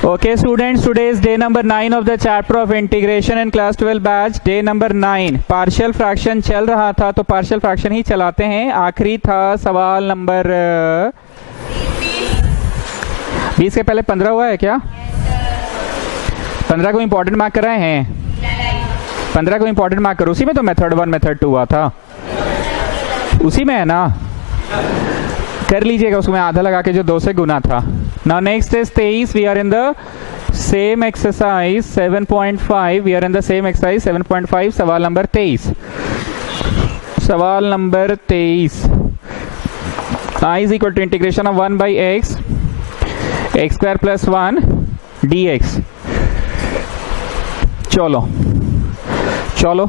Okay students, today is day number 9 of the chapter of integration in class 12 batch. day number 9 partial fraction चल रहा था तो partial fraction ही चलाते हैं। आखिरी था सवाल नंबर 20 के पहले 15 हुआ है क्या? 15 को इंपॉर्टेंट मार्क कर रहे हैं, 15 को इंपॉर्टेंट मार्क करो। उसी में तो मेथड 1 मेथड 2 हुआ था, उसी में है ना, कर लीजिएगा। उसमें आधा लगा के जो 2 से गुना था। Now next is 23. We are in the same exercise 7.5. We are in the same exercise 7.5. सवाल नंबर 23। सवाल number 23। I is equal to integration of 1 by x, x square plus 1 dx। चलो चलो,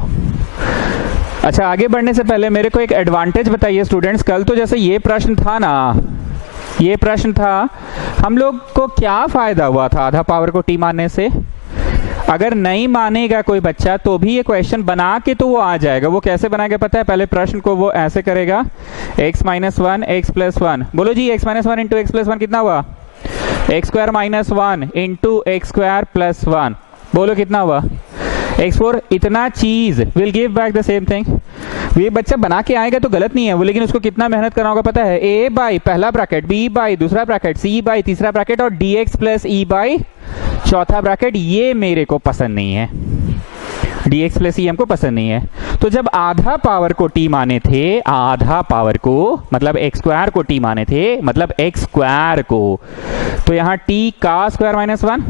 अच्छा आगे बढ़ने से पहले मेरे को एक एडवांटेज बताइए स्टूडेंट्स। कल तो जैसे ये प्रश्न था ना, ये प्रश्न था, हम लोग को क्या फायदा हुआ था आधा पावर को टी मानने से? अगर नहीं मानेगा कोई बच्चा तो भी ये क्वेश्चन बना के तो वो आ जाएगा। वो कैसे बनाएगा पता है? पहले प्रश्न को वो ऐसे करेगा, x माइनस 1 एक्स प्लस 1। बोलो जी, x minus 1 into x plus 1 कितना हुआ? X square minus 1 into x square plus 1। बोलो कितना हुआ? x4। इतना चीज will give back the same thing. ये बच्चा बना के आएगा तो गलत नहीं है वो, लेकिन उसको कितना मेहनत करना होगा पता है? a बाई पहला ब्रैकेट, b बाई दूसरा ब्रैकेट, c बाई तीसरा ब्रैकेट और dx प्लस e बाई चौथा ब्रैकेट। ये मेरे को पसंद नहीं है, dx प्लस e हमको पसंद नहीं है। तो जब आधा पावर को t माने थे, आधा पावर को मतलब x स्क्वायर को t माने थे, मतलब x स्क्वायर को, तो यहाँ t का स्क्वायर माइनस 1,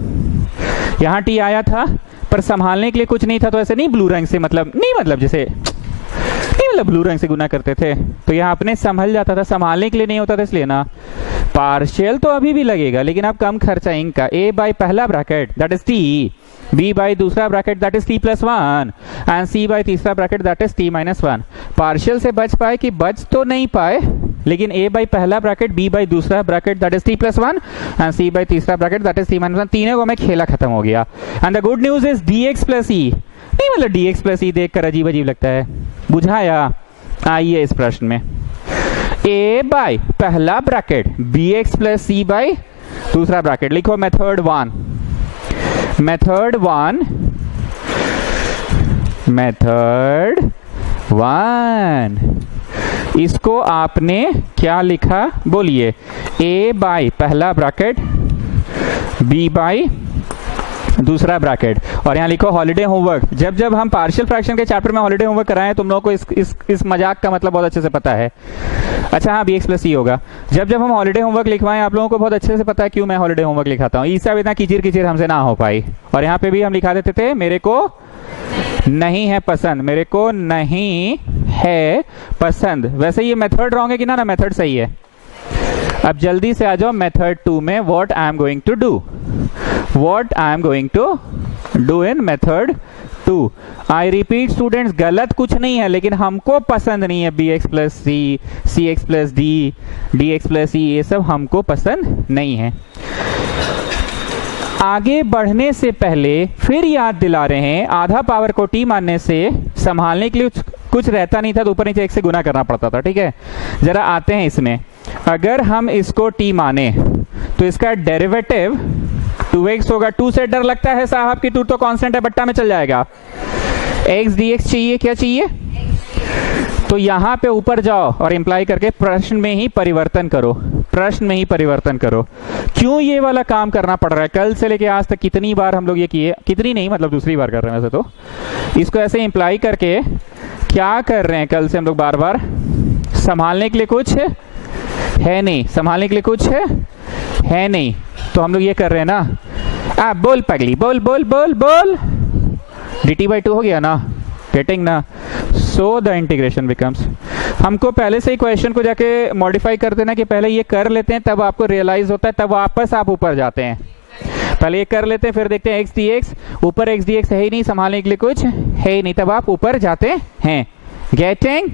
यहाँ t आया था पर संभालने के लिए कुछ नहीं था, तो ऐसे नहीं ब्लू रंग से, मतलब नहीं, मतलब जैसे नहीं, मतलब ब्लू रंग से गुना करते थे तो यहाँ अपने संभल जाता था, संभालने के लिए नहीं होता था, इसलिए ना। पार्शियल तो अभी भी लगेगा लेकिन अब कम खर्चा इनका। a बाई पहला bracket that is t, b by दूसरा bracket that is t plus 1 and c by तीसरा bracket that is t minus 1। Partial से बच पाए कि बच तो नहीं पाए, लेकिन a बाई पहला ब्रैकेट, b बाई दूसरा bracket that is t plus 1 and c by तीसरा bracket that is t minus 1। तीनों को मैं खेला खत्म हो गया। And the good news is dx plus e। नहीं मतलब dx प्लस e देखकर अजीब अजीब लगता है, बुझाया? आइए इस प्रश्न में, a बाई पहला bracket, bx plus c by दूसरा ब्रैकेट। लिखो मेथड 1, मेथड 1, मेथड 1। इसको आपने क्या लिखा बोलिए? a बाई पहला ब्रैकेट, b बाई दूसरा ब्रैकेट, और यहाँ लिखो हॉलिडे होमवर्क। जब जब हम पार्शियल फ्रैक्शन के चैप्टर में हॉलिडे होमवर्क कराएं, तुम लोगों को इस मजाक का मतलब बहुत अच्छे से पता है। अच्छा हाँ, bx प्लस c होगा। जब जब हम हॉलिडे होमवर्क लिखवाएं, आप लोगों को बहुत अच्छे से पता है क्यों मैं हॉलिडे होमवर्क लिखाता हूँ। ईसा इतना कीचिर कीचिर हमसे ना हो पाई, और यहाँ पे भी हम लिखा देते थे मेरे को नहीं है पसंद, मेरे को नहीं है पसंद। वैसे ये मेथड रॉन्ग है कि ना मेथड सही है? अब जल्दी से आ जाओ मेथड 2 में। What I am going to do, what I am going to do in method 2। I repeat students, गलत कुछ नहीं है, लेकिन हमको पसंद नहीं है bx plus c, cx plus d, dx plus e, ये सब हमको पसंद नहीं है। आगे बढ़ने से पहले फिर याद दिला रहे हैं, आधा पावर को t मानने से संभालने के लिए कुछ रहता नहीं था, तो ऊपर नीचे 1 से गुना करना पड़ता था। ठीक है, जरा आते हैं इसमें। अगर हम इसको t माने तो इसका डेरिवेटिव 2x होगा। 2 से डर लगता है साहब की 2 तो कांस्टेंट है, बट्टा में चल जाएगा। x dx चाहिए, क्या चाहिए? तो यहाँ पे ऊपर जाओ और इंप्लाई करके प्रश्न में ही परिवर्तन करो, प्रश्न में ही परिवर्तन करो। क्यों ये वाला काम करना पड़ रहा है? कल से लेके आज तक कितनी बार हम लोग ये किए, कितनी नहीं मतलब दूसरी बार कर रहे हैं वैसे तो। इसको ऐसे इंप्लाई करके क्या कर रहे हैं कल से हम लोग बार बार? संभालने के लिए कुछ है नहीं, संभालने के लिए कुछ है नहीं, तो हम लोग ये कर रहे हैं ना। बोल पगली, बोल बोल बोल बोल, dt बाई 2 हो गया ना, गेटिंग ना। सो द इंटीग्रेशन बिकम्स, हमको पहले से ही क्वेश्चन को जाके मॉडिफाई कर देना कि पहले ये कर लेते हैं, तब आपको रियलाइज होता है, तब वापस आप ऊपर जाते हैं। पहले ये कर लेते हैं, फिर देखते हैं x dx, ऊपर x dx है ही नहीं, संभालने के लिए कुछ है ही नहीं, तब आप ऊपर जाते हैं। गेटिंग?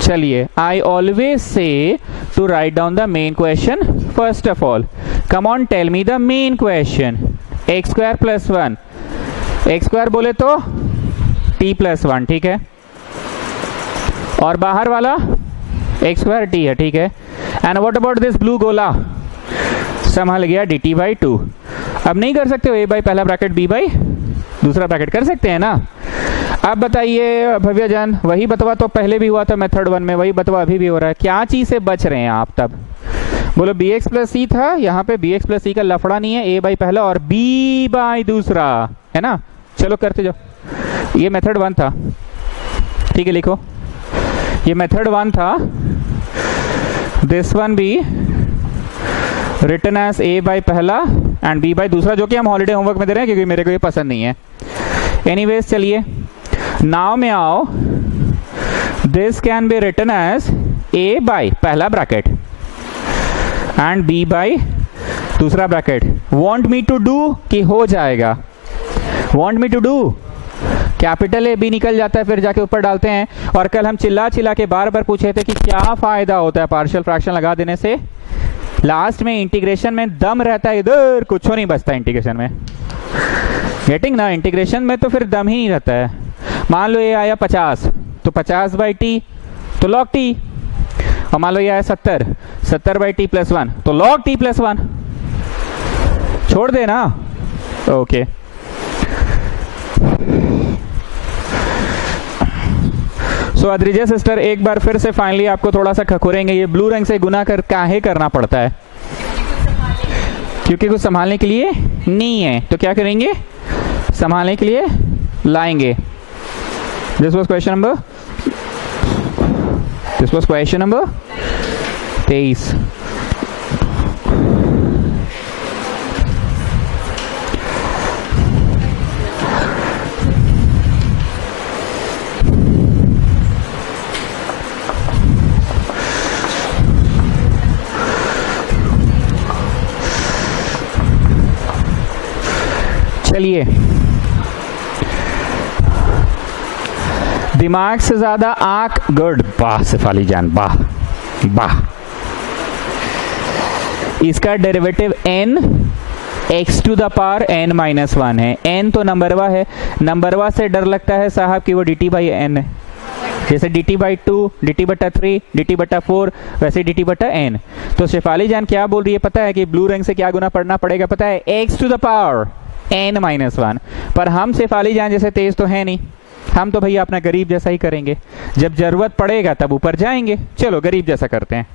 चलिए, I always say to write down the main question first of all. Come on tell me the main question. X square plus 1, x square बोले तो t प्लस 1, ठीक है, और बाहर वाला एक्स स्क्वायर t है, ठीक है। And what about this blue गोला? संभल गया dt बाई 2। अब नहीं कर सकते हो a बाई पहला ब्रैकेट b बाई दूसरा ब्रैकेट, कर सकते हैं ना। अब बताइए भव्या जान, वही बतवा तो पहले भी हुआ था मेथड 1 में, वही बतवा अभी भी हो रहा है। क्या चीज से बच रहे हैं आप? तब बोलो bx प्लस c था, यहाँ पे bx प्लस c का लफड़ा नहीं है, a बाई पहला और b बाई दूसरा, है ना। चलो करते जाओ। ये मेथड 1 था, ठीक है, लिखो ये मेथड 1 था। This one be written as a by पहला एंड b बाई दूसरा, जो कि हम हॉलीडे होमवर्क में दे रहे हैं क्योंकि मेरे को ये पसंद नहीं है। एनीवेज चलिए नाउ में आओ, this can be written as a by पहला ब्रैकेट एंड b बाई दूसरा bracket. Want me to do कि हो जाएगा, want me to do, capital A B निकल जाता है, फिर जाके ऊपर डालते हैं। और कल हम चिल्ला चिल्ला के बार बार पूछे थे कि क्या फायदा होता है पार्शियल फ्रैक्शन लगा देने से। लास्ट में इंटीग्रेशन में दम रहता है, इधर कुछ नहीं बचता इंटीग्रेशन में, गेटिंग ना। इंटीग्रेशन में तो फिर दम ही नहीं रहता है। मान लो ये आया 50, तो 50 बाई टी तो लॉग टी, और मान लो ये आया 70, 70 बाई टी प्लस 1 तो लॉग टी प्लस 1, छोड़ देना। ओके सो अद्रिजा सिस्टर, एक बार फिर से फाइनली आपको थोड़ा सा खखोरेंगे। ये ब्लू रंग से गुना कर काहे करना पड़ता है? क्योंकि कुछ संभालने के लिए नहीं है, तो क्या करेंगे? संभालने के लिए लाएंगे। This was question number 23। चलिए, दिमाग से ज्यादा आंख, गुड, वाह सिफाली जान, वाह वाह। इसका derivative n x to the power n minus 1 है। n तो नंबरवा है, नंबरवा से डर लगता है साहब कि वो dt बाई n है। जैसे dt बाई 2, dt बटा 3, dt बटा 4, वैसे dt बटा n। तो शेफाली जान क्या बोल रही है पता है? कि ब्लू रंग से क्या गुना पढ़ना पड़ेगा पता है? x to the power n minus 1। पर हम शेफाली जान जैसे तेज तो है नहीं, हम तो भैया अपना गरीब जैसा ही करेंगे, जब जरूरत पड़ेगा तब ऊपर जाएंगे। चलो गरीब जैसा करते हैं,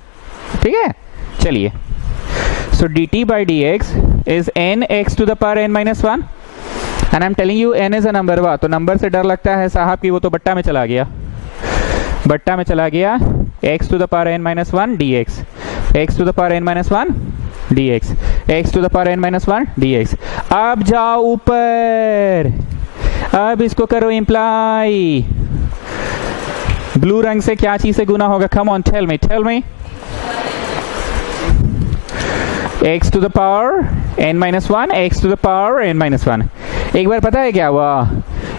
ठीक है। चलिए, so dt by dx is n x to the power n minus 1 and I am telling you n is a number. वाह, तो नंबर से डर लगता है साहब कि वो तो बट्टा में चला गया, बट्टा में चला गया। x to the power n minus 1 dx, x to the power n minus 1 dx, x to the power n minus 1 dx। अब जाओ ऊपर, अब इसको करो इम्प्लाई। ब्लू रंग से क्या चीज से गुना होगा? Come on, tell me x to the power n minus 1, x to the power n minus 1। एक बार पता है क्या हुआ?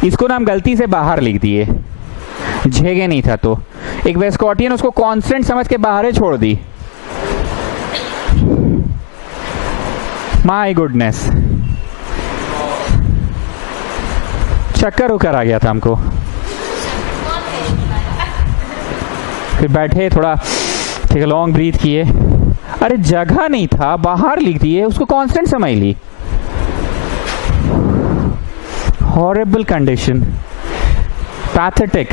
इसको ना हम गलती से बाहर लिख दिए, जगह नहीं था, तो एक वेस्कॉटियन उसको कांस्टेंट समझ के बाहर छोड़ दी। माय गुडनेस, चक्कर होकर आ गया था हमको। फिर बैठे, थोड़ा ठीक लॉन्ग ब्रीथ किए, अरे जगह नहीं था, बाहर लिख दिए, उसको कांस्टेंट समझ ली। Horrible condition, pathetic.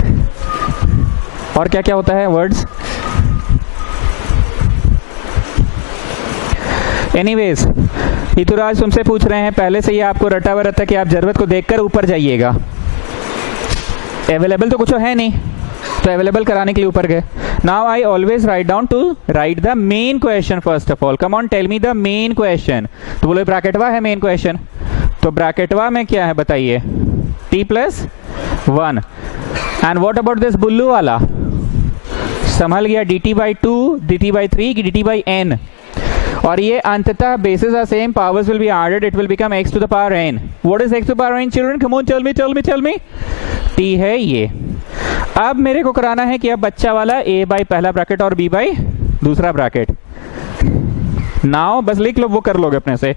और क्या क्या होता है वर्ड्स? एनीवेज, इतुराज तुमसे पूछ रहे हैं, पहले से ये आपको रटा हुआ रहता है कि आप जरूरत को देखकर ऊपर जाइएगा। अवेलेबल तो कुछ है नहीं, तो अवेलेबल कराने के लिए ऊपर गए। Now I always write down to write the main question first of all. Come on, tell me the main question. तो बोले ब्रैकेटवा है मेन क्वेश्चन, तो ब्रैकेटवा में क्या है बताइए? t plus 1। And what about this बुल्लू वाला? संभल गया dt बाई 2, dt बाई 3 की dt बाई n। और ये अंततः bases are same, powers will be added, it will become x to the power n. What is x to the power n, children? Come on, tell me. t है ये। अब मेरे को कराना है कि अब बच्चा वाला a बाई पहला ब्रैकेट और b बाई दूसरा ब्रैकेट। नाउ बस लिख लो, वो कर लोगे अपने से।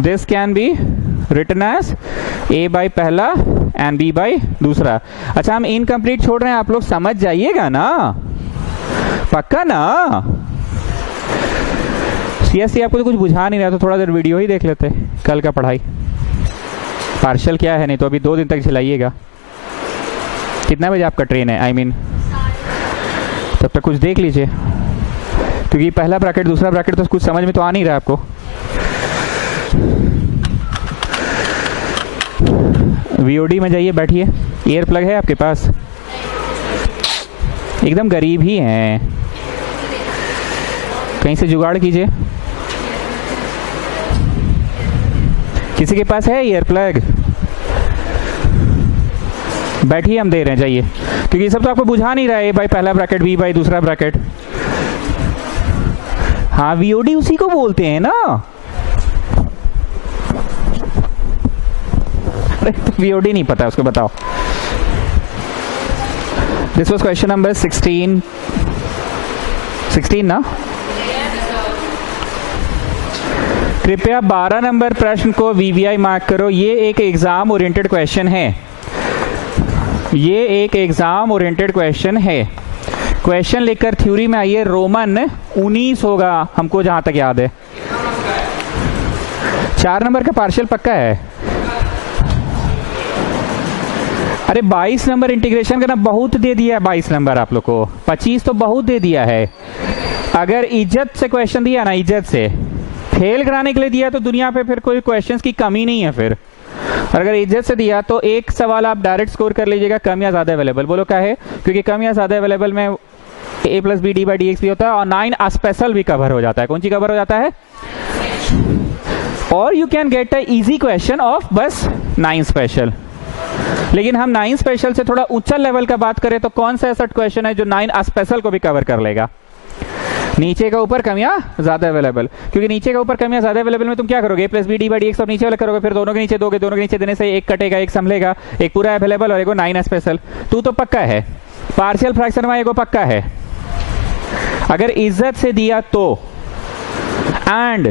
This can be written as a by पहला एंड b बाई दूसरा। अच्छा, हम इनकम्प्लीट छोड़ रहे हैं, आप लोग समझ जाइएगा ना, पक्का ना? सीएससी आपको तो कुछ बुझा नहीं रहा, तो थोड़ा देर वीडियो ही देख लेते कल का पढ़ाई। पार्शियल क्या है, नहीं तो अभी 2 दिन तक झिलाइएगा। कितना बजे आपका ट्रेन है? आई मीन तब तक कुछ देख लीजिए, क्योंकि पहला ब्रैकेट दूसरा ब्रैकेट तो कुछ समझ में तो आ नहीं रहा आपको। वीओडी में जाइए, बैठिए। ईयर प्लग है आपके पास? एकदम गरीब ही हैं, कहीं से जुगाड़ कीजिए। किसी के पास है ईयर प्लग? बैठिए, हम दे रहे हैं, जाइए, क्योंकि ये सब तो आपको बुझा नहीं रहा है। भाई पहला ब्रैकेट, बी भाई दूसरा ब्रैकेट। हाँ, वीओडी उसी को बोलते हैं ना। अरे वीओडी नहीं पता उसको, बताओ। दिस वाज क्वेश्चन नंबर 16 ना। कृपया 12 नंबर प्रश्न को वीवीआई मार्क करो। ये एक एग्जाम ओरिएंटेड क्वेश्चन है। ये एक एग्जाम ओरिएंटेड क्वेश्चन है। क्वेश्चन लिखकर थ्योरी में आइए। रोमन 19 होगा हमको जहां तक याद है। 4 नंबर का पार्शियल पक्का है। अरे 22 नंबर इंटीग्रेशन करना बहुत दे दिया है। 22 नंबर आप लोग को, 25 तो बहुत दे दिया है। अगर इज्जत से क्वेश्चन दिया ना, इज्जत से फेल कराने के लिए दिया तो दुनिया पे फिर कोई क्वेश्चंस की कमी नहीं है फिर। और अगर इज्जत से दिया तो एक सवाल आप डायरेक्ट स्कोर कर लीजिएगा, कम या ज्यादा अवेलेबल। बोलो क्या है? क्योंकि कम या ज्यादा अवेलेबल में a plus B D by D X भी होता है और 9 स्पेशल भी कवर हो जाता है। कौन सी कवर हो जाता है? और you can get a easy question of बस 9 स्पेशल। लेकिन हम 9 स्पेशल से थोड़ा ऊंचा लेवल का बात करें तो कौन सा ऐसा क्वेश्चन है जो 9 स्पेशल को भी कवर कर लेगा? नीचे का ऊपर, कम या ज्यादा अवेलेबल। क्योंकि नीचे का ऊपर, कम या ज्यादा अवेलेबल में तुम क्या करोगे? Plus B D by D X और नीचे वाला करोगे, फिर दोनों के नीचे दोगे। दोनों के नीचे देने से एक कटेगा, एक संभलेगा, एक पूरा अवेलेबल और एक 9 स्पेशल। तू तो पक्का है। पार्शियल फ्रैक्शन में एक पक्का है। अगर इज्जत से दिया तो एंड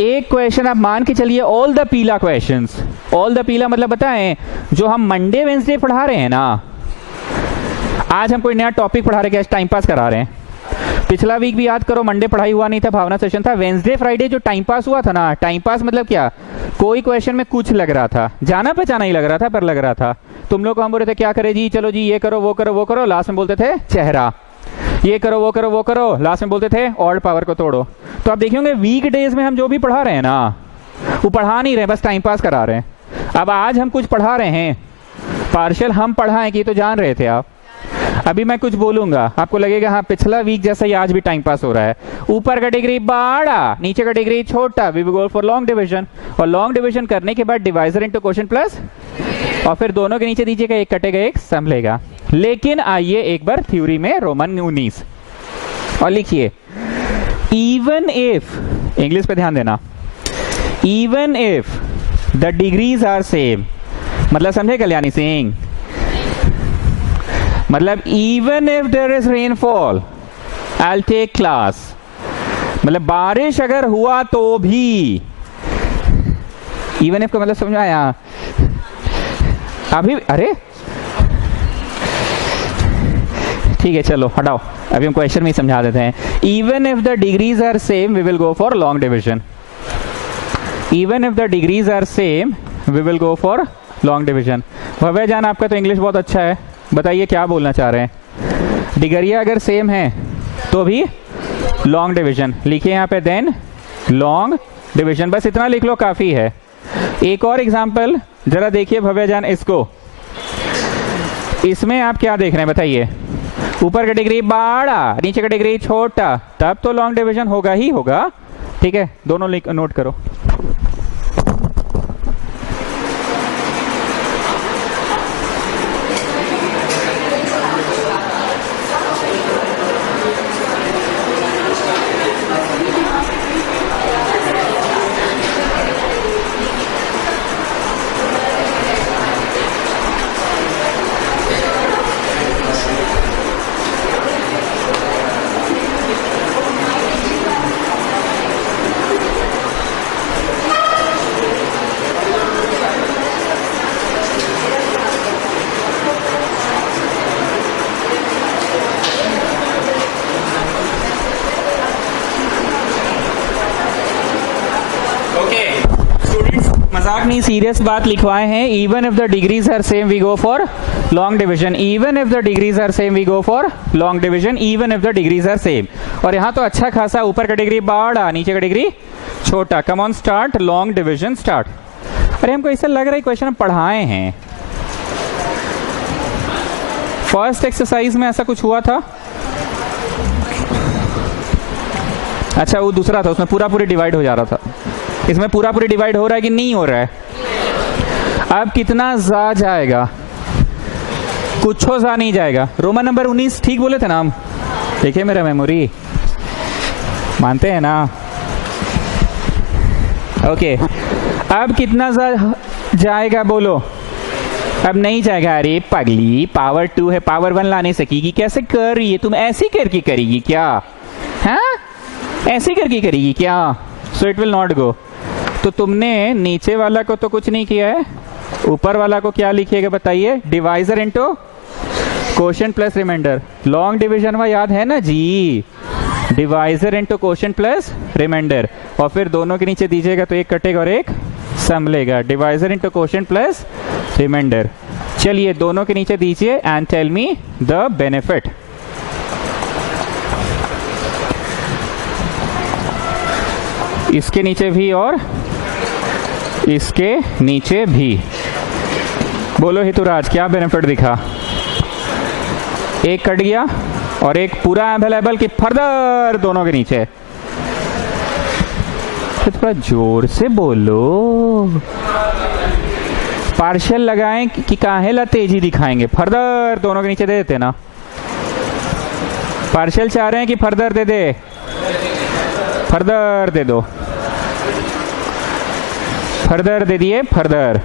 एक क्वेश्चन आप मान के चलिए ऑल द पीला क्वेश्चंस। ऑल द पीला मतलब बताएं जो हम मंडे वेंसडे पढ़ा रहे हैं ना। आज हम कोई नया टॉपिक पढ़ा रहे हैं, टाइम पास करा रहे हैं। पिछला वीक भी याद करो, मंडे पढ़ाई हुआ नहीं था, भावना सेशन था। वेंसडे फ्राइडे जो टाइम पास हुआ था ना, टाइम पास मतलब क्या? कोई क्वेश्चन में कुछ लग रहा था, जाना पहचाना ही लग रहा था, पर लग रहा था। तुम लोग को हम बोल रहे थे क्या करे जी, चलो जी ये करो वो करो वो करो, लास्ट में बोलते थे चेहरा। ये करो वो करो वो करो, लास्ट में बोलते थे ऑड पावर को तोड़ो। तो आप देखिए वीक डेज में हम जो भी पढ़ा रहे हैं ना, वो पढ़ा नहीं रहे, बस टाइम पास करा रहे हैं। अब आज हम कुछ पढ़ा रहे हैं, पार्शियल हम पढ़ाएं कि तो जान रहे थे आप। अभी मैं कुछ बोलूंगा, आपको लगेगा हाँ पिछला वीक जैसा ही आज भी टाइम पास हो रहा है। ऊपर का डिग्री बड़ा, नीचे का डिग्री छोटा। We will go for long division. और लॉन्ग डिवीजन करने के बाद डिवाइजर इनटू क्वोशिएंट प्लस, और फिर दोनों के नीचे दीजिएगा, एक कटेगा एक संभलेगा। लेकिन आइए एक बार थ्योरी में रोमन 19 और लिखिए इवन इफ, इंग्लिश पे ध्यान देना, even if the degrees are same. मतलब समझे कल्याणी सिंह? मतलब even if there is rainfall I will take class. मतलब बारिश अगर हुआ तो भी, इवन इफ का मतलब समझ आया? अभी अरे ठीक है, चलो हटाओ, अभी हम क्वेश्चन में ही समझा देते हैं। Even if the degrees are same we will go for long division. Even if the degrees are same we will go for long division. भव्य जान आपका तो इंग्लिश बहुत अच्छा है, बताइए क्या बोलना चाह रहे हैं? डिग्रियां अगर सेम है तो भी लॉन्ग डिवीजन। लिखिए यहाँ पे देन लॉन्ग डिवीजन, बस इतना लिख लो काफी है। एक और एग्जांपल जरा देखिए भव्य जान, इसको, इसमें आप क्या देख रहे हैं बताइए? ऊपर का डिग्री बड़ा, नीचे का डिग्री छोटा, तब तो लॉन्ग डिवीजन होगा ही होगा। ठीक है, दोनों नोट करो। मजाक नहीं, सीरियस बात लिखवाए हैं। Even if the degrees are same we go for long division, even if the degrees are same we go for long division, even if the degrees are same. और यहाँ तो अच्छा खासा ऊपर का डिग्री बड़ा, नीचे का डिग्री छोटा। Come on start, long division start. अरे हमको ऐसा लग रहा है क्वेश्चन हम पढ़ाए हैं। फर्स्ट एक्सरसाइज में ऐसा कुछ हुआ था? अच्छा वो दूसरा था, उसमें पूरा पूरी डिवाइड हो जा रहा था। इसमें पूरा पूरी डिवाइड हो रहा है कि नहीं हो रहा है? अब कितना जा जाएगा? कुछ हो जा नहीं जाएगा। रोमन नंबर 19 ठीक बोले थे ना हम? देखिए मेरा मेमोरी, मानते हैं ना? ओके, अब कितना जा जाएगा बोलो? अब नहीं जाएगा। अरे पगली, पावर 2 है, पावर 1 लाने सकेगी? कैसे कर रही है तुम? ऐसी करके करेगी क्या? हाँ, ऐसी करके करेगी क्या? So it will not go. तो तुमने नीचे वाला को तो कुछ नहीं किया है, ऊपर वाला को क्या लिखिएगा बताइए? Divisor into quotient plus remainder. Long division में याद है ना जी? Divisor into quotient plus remainder. और फिर दोनों के नीचे दीजिएगा तो एक कटेगा और एक संभलेगा। Divisor into quotient plus remainder. चलिए दोनों के नीचे दीजिए and tell me the benefit. इसके नीचे भी और इसके नीचे भी। बोलो हितुराज, क्या बेनिफिट दिखा? एक कट गया और एक पूरा अवेलेबल कि फर्दर दोनों के नीचे। तो थोड़ा जोर से बोलो। पार्शियल लगाएं कि काहेला तेजी दिखाएंगे? फर्दर दोनों के नीचे दे देते ना। पार्शियल चाह रहे हैं कि further they they? Further they दो। फर्दर दे दिए, फर्दर।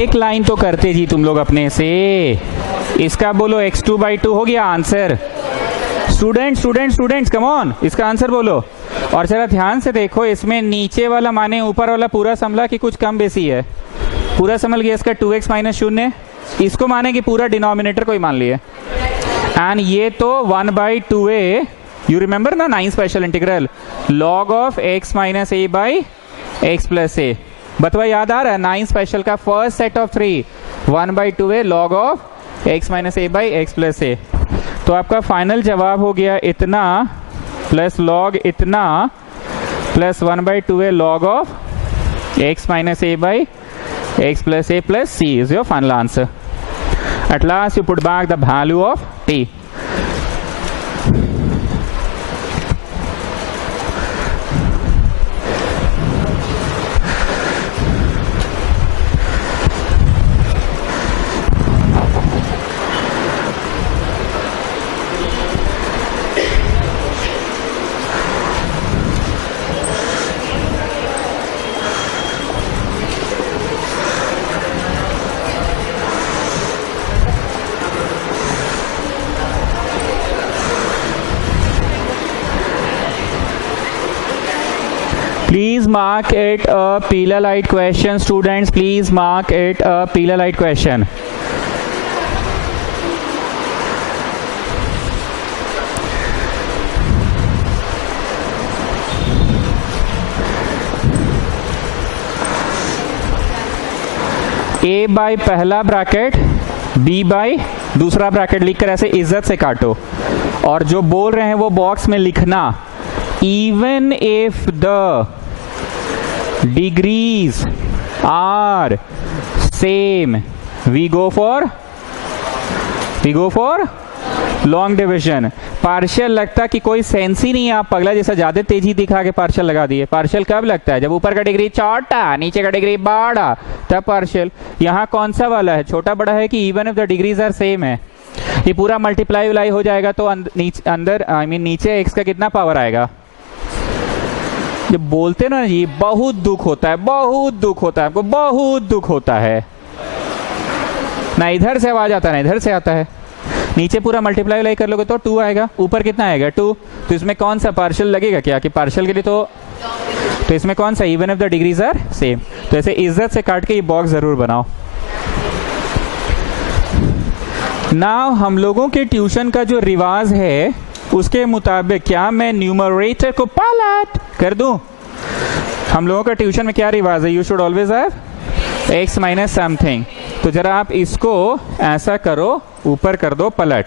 एक लाइन तो करते जी तुम लोग अपने से। इसका बोलो x2/2 हो गया आंसर। स्टूडेंट्स कम ऑन, इसका आंसर बोलो। और जरा ध्यान से देखो, इसमें नीचे वाला माने ऊपर वाला पूरा समला कि कुछ कम बेसी है? पूरा समझ गया इसका 2x - 0। इसको माने कि पूरा डिनोमिनेटर को ही मान लिए। एंड ये तो 1/2a, यू रिमेंबर ना 9 special integral, log of x - a by x plus a। बतवा याद आ रहा है? 9 स्पेशल का first set of 3, 1/2a log of x - a by x plus a। तो आपका फाइनल जवाब हो गया इतना प्लस log इतना plus 1/2a log of x - a by x plus a plus c is your final answer. At last you put back the value of t. mark it a Pillolite question, students. Please mark it a Pillolite question. A by पहला bracket, B by दूसरा bracket लिखकर ऐसे इज्जत से काटो, और जो बोल रहे हैं वो बॉक्स में लिखना, even if the degrees are same, we go for long division. Partial लगता कि कोई सेंस ही नहीं है, आप पगला जैसा ज्यादा तेजी दिखा के पार्शियल लगा दिए। पार्शियल कब लगता है? जब ऊपर का डिग्री छोटा नीचे का डिग्री बड़ा, तब पार्शियल। यहाँ कौन सा वाला है, छोटा बड़ा है कि even if the degrees are same है? ये पूरा मल्टीप्लाई उलाई हो जाएगा तो अंदर आई मीन नीचे एक्स का कितना पावर आएगा? जब बोलते ना जी बहुत दुख होता है, बहुत दुख होता है, आपको बहुत दुख होता है ना, इधर से आवाज आता है ना इधर से आता है। नीचे पूरा मल्टीप्लाई उलाई कर लोगे तो 2 आएगा, ऊपर कितना आएगा 2। तो इसमें कौन सा पार्शियल लगेगा क्या? कि पार्शियल के लिए तो इसमें कौन सा, even if the degrees are same. तो ऐसे इज्जत से काट के ये बॉक्स जरूर बनाओ। नाउ हम लोगों के ट्यूशन का जो रिवाज है उसके मुताबिक क्या मैं न्यूमरेटर को पलट कर दूं? हम लोगों का ट्यूशन में क्या रिवाज है? You should always have x minus something. तो जरा आप इसको ऐसा करो, ऊपर कर दो पलट,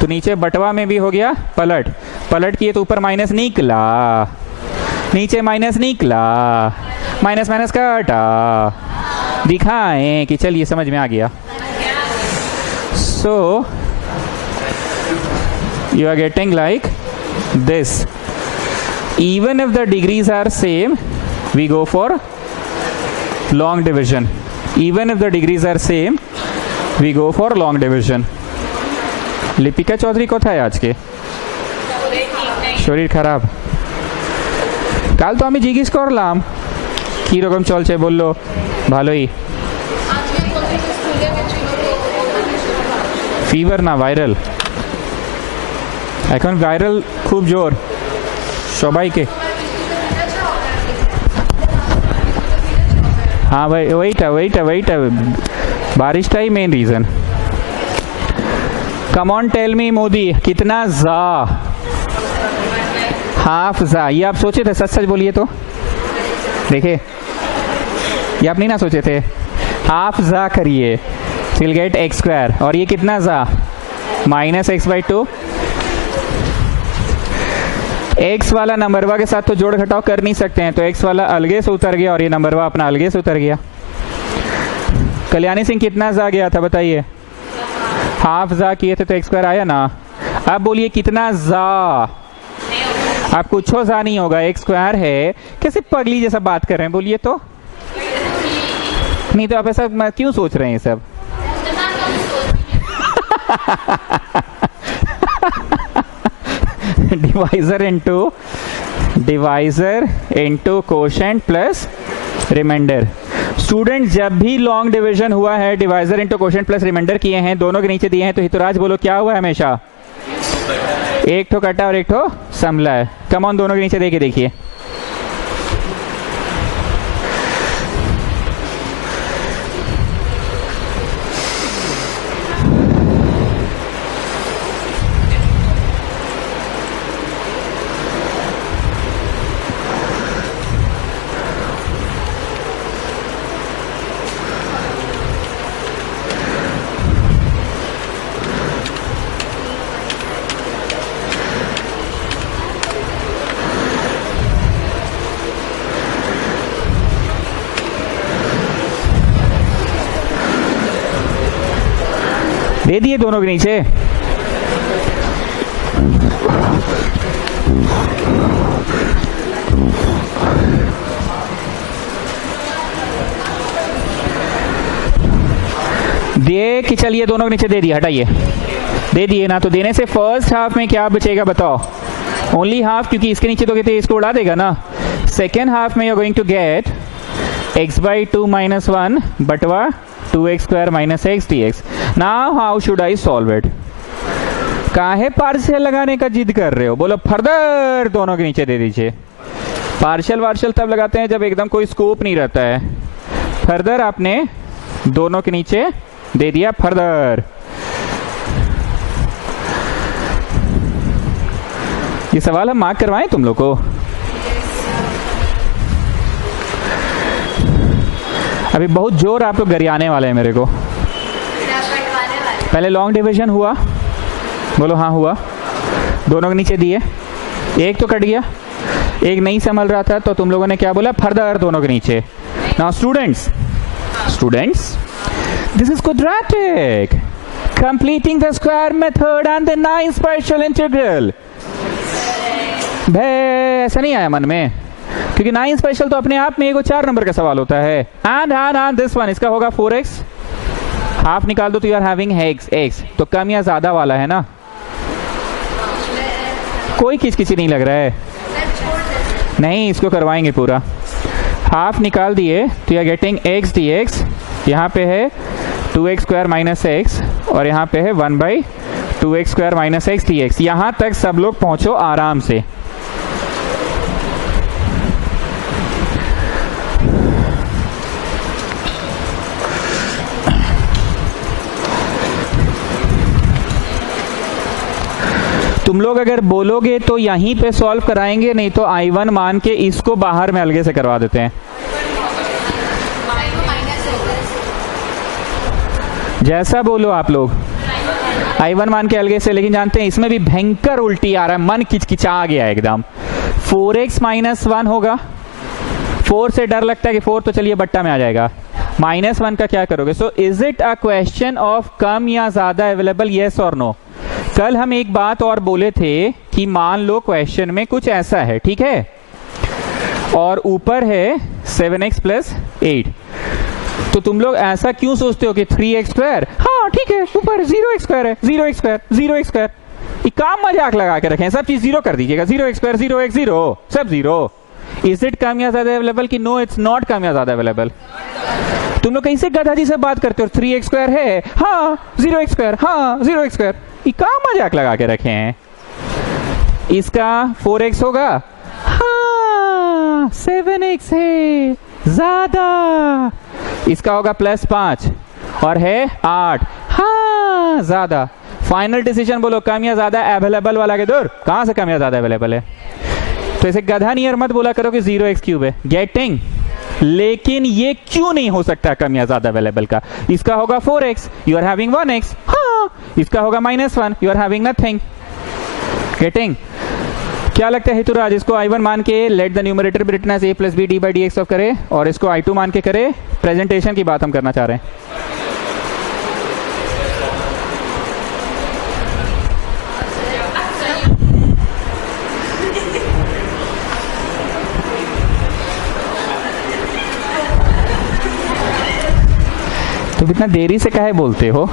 तो नीचे बटवा में भी हो गया पलट। पलट किए तो ऊपर माइनस निकला, नीचे माइनस निकला, माइनस माइनस काटा, दिखाएं कि चलिए समझ में आ गया। So you are getting like this. Even if the degrees are same, we go for long division. Even if the degrees are same, we go for long division. Lipika Chowdhury কোথায় আজকে? শরীর খারাপ। কাল তো আমি জিজ্ঞেস করলাম কি রকম চলছে, বললো ভালোই। ফিভার না ভাইরাল, এখন ভাইরাল খুব জোর সবাইকে। हाँ भाई वहीटा बारिशटा ही main reason. Come on tell me Modi, कितना जा? हाफ जा। ये आप सोचे थे? सच सच बोलिए तो। देखिए ये आप नहीं ना सोचे थे। हाफ जा करिए, विल गेट एक्स स्क्वायर, और ये कितना जा? Minus x by 2। एक्स वाला नंबरवा के साथ तो जोड़ घटाव कर नहीं सकते हैं, तो एक्स वाला अलगे से उतर गया और ये नंबरवा अपना अलगे से उतर गया। कल्याणी सिंह कितना जा गया था बताइए? हाफ जा किए थे तो एक्स स्क्वायर आया ना। अब बोलिए कितना जा? आप कुछ जा नहीं होगा, एक्स स्क्वायर है। कैसे पगली जैसा बात कर रहे हैं, बोलिए तो। नहीं तो आप ऐसा क्यों सोच रहे हैं सब? Divisor into quotient plus remainder. Student जब भी लॉन्ग डिवीजन हुआ है divisor into quotient plus remainder किए हैं, दोनों के नीचे दिए हैं, तो हितुराज बोलो क्या हुआ है? हमेशा एक ठो कटा और एक ठो समला है। कम ऑन दोनों के नीचे देके देखिए। दे दिए दोनों के नीचे। दिए कि चलिए दोनों के नीचे दे दिया, हटाइए। दे दिए ना, तो देने से फर्स्ट हाफ में क्या बचेगा बताओ? ओनली हाफ, क्योंकि इसके नीचे तो कहते इसको उड़ा देगा ना। सेकेंड हाफ में you are going to get x by 2 minus 1 बटवा 2x square minus x dx. Now how should I solve it? काहे पार्शियल लगाने का जिद कर रहे हो? बोलो फर्दर दोनों के नीचे दे दीजिए। पार्शियल वार्शियल तब लगाते हैं जब एकदम कोई स्कोप नहीं रहता है। फर्दर आपने दोनों के नीचे दे दिया फर्दर। ये सवाल हम मार्क करवाएं तुम लोग को? अभी बहुत जोर आप लोग गरियाने वाले हैं मेरे को। पहले लॉन्ग डिवीजन हुआ, बोलो हाँ हुआ, दोनों के नीचे दिए, एक तो कट गया, एक नहीं संभल रहा था तो तुम लोगों ने क्या बोला, फर्दर दोनों के नीचे। Now students this is quadratic, completing the square method and the nice partial integral. भाई ऐसा नहीं आया मन में, क्योंकि 9 स्पेशल तो अपने आप में एगो 4 नंबर का सवाल होता है। एंड दिस वन, इसका होगा 4x, हाफ निकाल दो तो यू आर हैविंग x, तो कम या ज्यादा वाला है ना, कोई किसी नहीं लग रहा है, नहीं इसको करवाएंगे पूरा। हाफ निकाल दिए तो you are getting x dx, यहाँ पे है 2x स्क्वायर माइनस x और यहाँ पे है 1/2x square minus x dx। यहाँ तक सब लोग पहुंचो आराम से। तुम लोग अगर बोलोगे तो यहीं पे सॉल्व कराएंगे, नहीं तो I1 मान के इसको बाहर में अलगे से करवा देते हैं। जैसा बोलो आप लोग, I1 मान के अलगे से, लेकिन जानते हैं इसमें भी भयंकर उल्टी आ रहा है, मन किचकिचा गया एकदम। 4x माइनस 1 होगा, 4 से डर लगता है कि 4 तो चलिए बट्टा में आ जाएगा, -1 का क्या करोगे? So is it a question of कम या ज्यादा अवेलेबल, येस और नो? कल हम एक बात और बोले थे कि मान लो क्वेश्चन में कुछ ऐसा है, ठीक है, और ऊपर है 7x प्लस 8, तो तुम लोग ऐसा क्यों सोचते हो कि 3x स्क्वायर, हाँ ठीक है, ऊपर 0x स्क्वायर है, 0x स्क्वायर 0x स्क्वायर, ये काम मजाक लगा के रखें, सब चीज 0 कर दीजिएगा, 0x स्क्वायर 0x 0 सब 0। इज इट कम या ज्यादा अवेलेबल कि नो इट्स नॉट कम या ज्यादा अवेलेबल? तुम लोग कहीं से गधा जी से बात करते हो, 3x स्क्वायर है, हाँ 0x स्क्वायर, हाँ 0x स्क्वायर, ये काम मजाक लगा के रखे हैं। इसका 4x होगा, हाँ 7x है ज्यादा, इसका होगा +5 और है 8, हाँ ज्यादा। फाइनल डिसीजन बोलो, कम या ज्यादा अवेलेबल वाला के दूर, कहां से कम या ज्यादा अवेलेबल है? तो इसे गधा नियर मत बोला करो कि 0x³ है, गेटिंग? लेकिन ये क्यों नहीं हो सकता कम या ज्यादा अवेलेबल का? इसका होगा 4x, you are having 1x, हाँ इसका होगा -1, you are having nothing, getting? क्या लगता है हितुराज, इसको I1 मान के let the numerator be written as a + b d/dx of करे, और इसको I2 मान के करे? प्रेजेंटेशन की बात हम करना चाह रहे हैं। तो कितना देरी से काहे बोलते हो?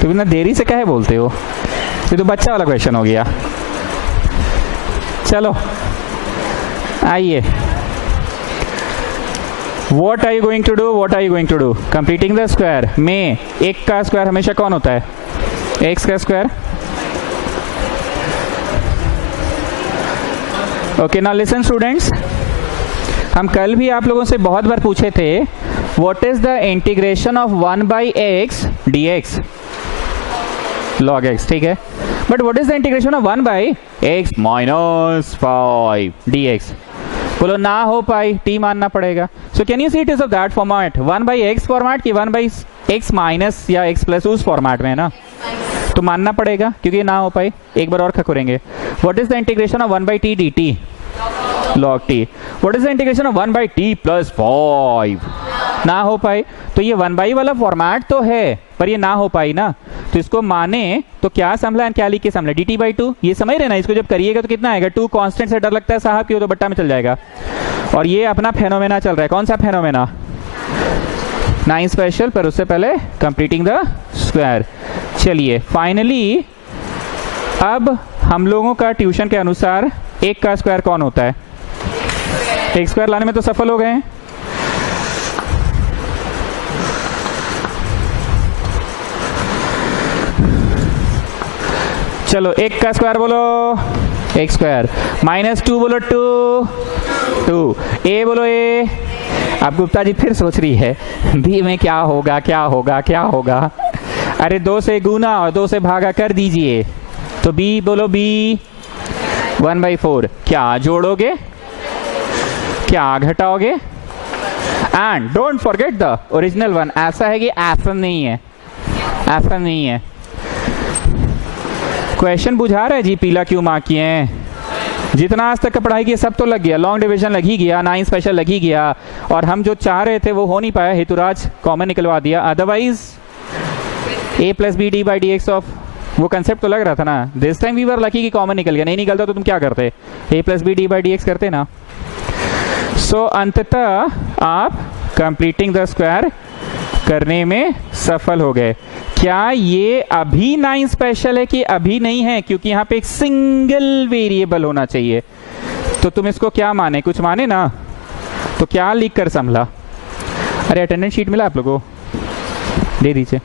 तो इतना देरी से काहे बोलते हो? ये तो बच्चा वाला क्वेश्चन हो गया। चलो आइए, what are you going to do, what are you going to do? Completing the square में एक का स्क्वायर हमेशा कौन होता है? x का square. Okay now listen students, हम कल भी आप लोगों से बहुत बार पूछे थे, what is the integration of 1/x dx log x, ठीक है, but what is the integration of 1/x - 5 dx? बोलो ना हो पाई, t मानना पड़ेगा। So can you see it is of that format, 1/x format की 1/x माइनस या x plus उस फॉर्मेट में है ना, तो मानना पड़ेगा क्योंकि ना हो पाई। एक बार और खकुरेंगे, what is the integration of 1/t dt log t? What is the integration of 1/t + 5? ना हो पाई, तो ये 1/, वाला फॉर्मेट तो है पर ये ना हो पाई ना, तो इसको माने तो क्या समझा एंड क्या लिख के समझा, dt/2, ये समझ रहे ना? इसको जब करिएगा तो कितना आएगा, 2 कांस्टेंट से डर लगता है साहब क्यों, तो बट्टा में चल जाएगा। और ये अपना फेनोमेना चल रहा है, कौन सा फेनोमेना? 9 स्पेशल, पर उससे पहले कंप्लीटिंग द स्क्वायर। चलिए फाइनली अब हम लोगों का ट्यूशन के अनुसार एक का स्क्वायर कौन होता है? एक स्क्वायर लाने में तो सफल हो गए हैं। चलो एक का स्क्वायर बोलो एक स्क्वायर, -2 बोलो 2, ए बोलो ए। अब गुप्ता जी फिर सोच रही है बी में क्या होगा क्या होगा क्या होगा। अरे 2 से गुना और 2 से भागा कर दीजिए, तो बी बोलो बी 1/4। क्या जोड़ोगे क्या घटाओगे? And don't forget the original one. ऐसा है कि ऐसा नहीं है, ऐसा नहीं है। क्वेश्चन बुझा रहे जी पीला क्यों मार्क किए हैं? जितना आज तक का पढ़ाई किया सब तो लग गया, लॉन्ग डिवीजन लग ही गया, 9 स्पेशल लग ही गया, और हम जो चाह रहे थे वो हो नहीं पाया, हेतुराज कॉमन निकलवा दिया। Otherwise a + b d/dx of वो कंसेप्ट तो लग रहा था ना। This time we were lucky कि कॉमन निकल गया, नहीं निकलता तो तुम क्या करते? a + b d/dx करते ना। सो अंततः आप कंप्लीटिंग द स्क्वायर करने में सफल हो गए। क्या ये अभी 9 स्पेशल है कि अभी नहीं है? क्योंकि यहाँ पे एक सिंगल वेरिएबल होना चाहिए, तो तुम इसको क्या माने? कुछ माने ना, तो क्या लिख कर संभला? अरे अटेंडेंस शीट मिला आप लोगों को? दे दीजिए।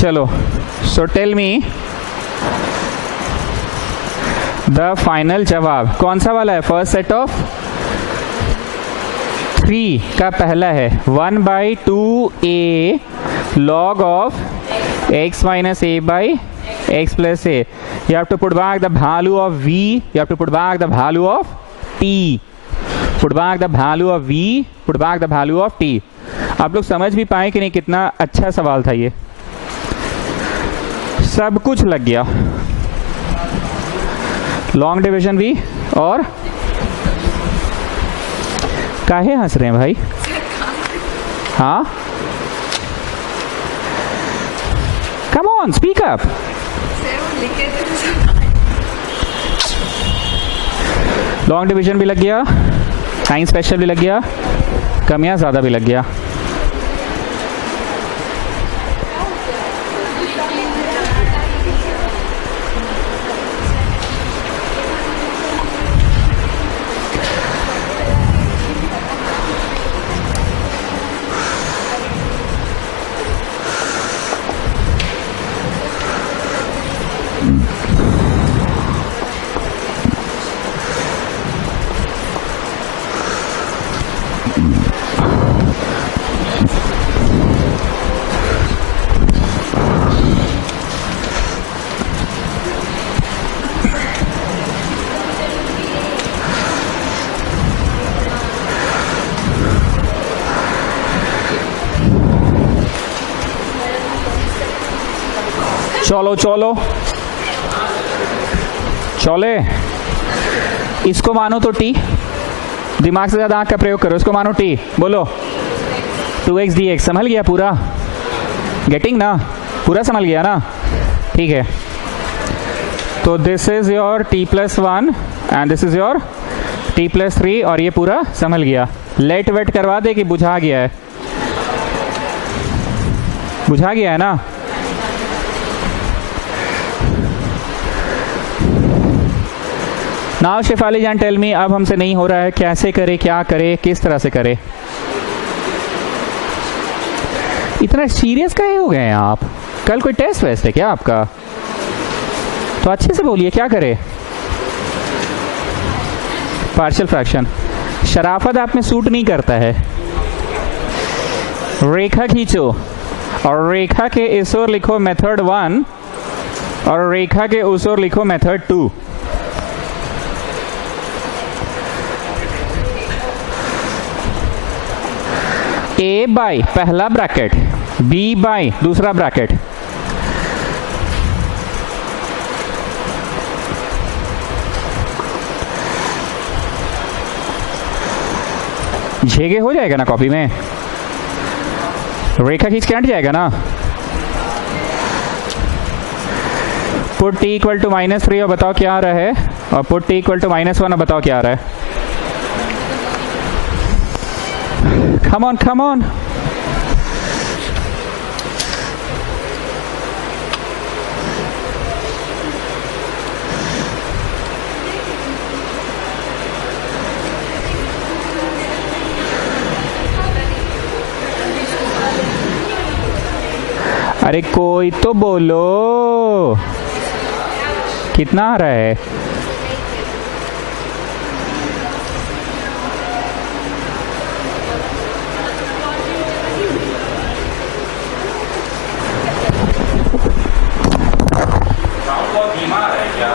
चलो, so tell me the final जवाब कौन सा वाला है? फर्स्ट सेट ऑफ 3 का पहला है 1/2a log of x minus a by x plus a. You have to put back the value of v, you have to put back the value of t, put back the value of v, put back the value of t. आप लोग समझ भी पाए कि नहीं? कितना अच्छा सवाल था ये, सब कुछ लग गया। लॉन्ग डिवीजन भी, और काहे हंस रहे हैं भाई? हाँ, come on speak up. Long division भी लग गया, साइंस स्पेशल भी लग गया, कमियां ज्यादा भी लग गया। चलो चलो चले, इसको मानो तो टी, दिमाग से ज्यादा आंख का प्रयोग करो, इसको मानो टी, बोलो 2x dx। संभल गया पूरा? गेटिंग ना? पूरा संभल गया ना? ठीक है, तो this is your t+1 and this is your t+3, और ये पूरा संभल गया। लेट वेट करवा दे कि बुझा गया है? बुझा गया है ना? नाउ शेफाली जान टेल मी, अब हमसे नहीं हो रहा है, कैसे करे, क्या करे, किस तरह से करे? इतना सीरियस काहे हो गए हैं आप? कल कोई टेस्ट वेस्ट है क्या आपका? तो अच्छे से बोलिए, क्या करे? पार्शियल फ्रैक्शन, शराफत आप में सूट नहीं करता है। रेखा खींचो और रेखा के इस ओर लिखो मेथड 1 और रेखा के उस ओर लिखो मेथड 2। a बाई पहला ब्रैकेट, b बाई दूसरा ब्रैकेट। झेगे हो जाएगा ना कॉपी में? रेखा खींच के हट जाएगा ना? पुट t इक्वल टू -3 और बताओ क्या आ रहा है, और पुट t इक्वल टू -1 और बताओ क्या आ रहा है। Come on, come on. अरे कोई तो बोलो, कितना आ रहा है? धीमा आ रहा है क्या?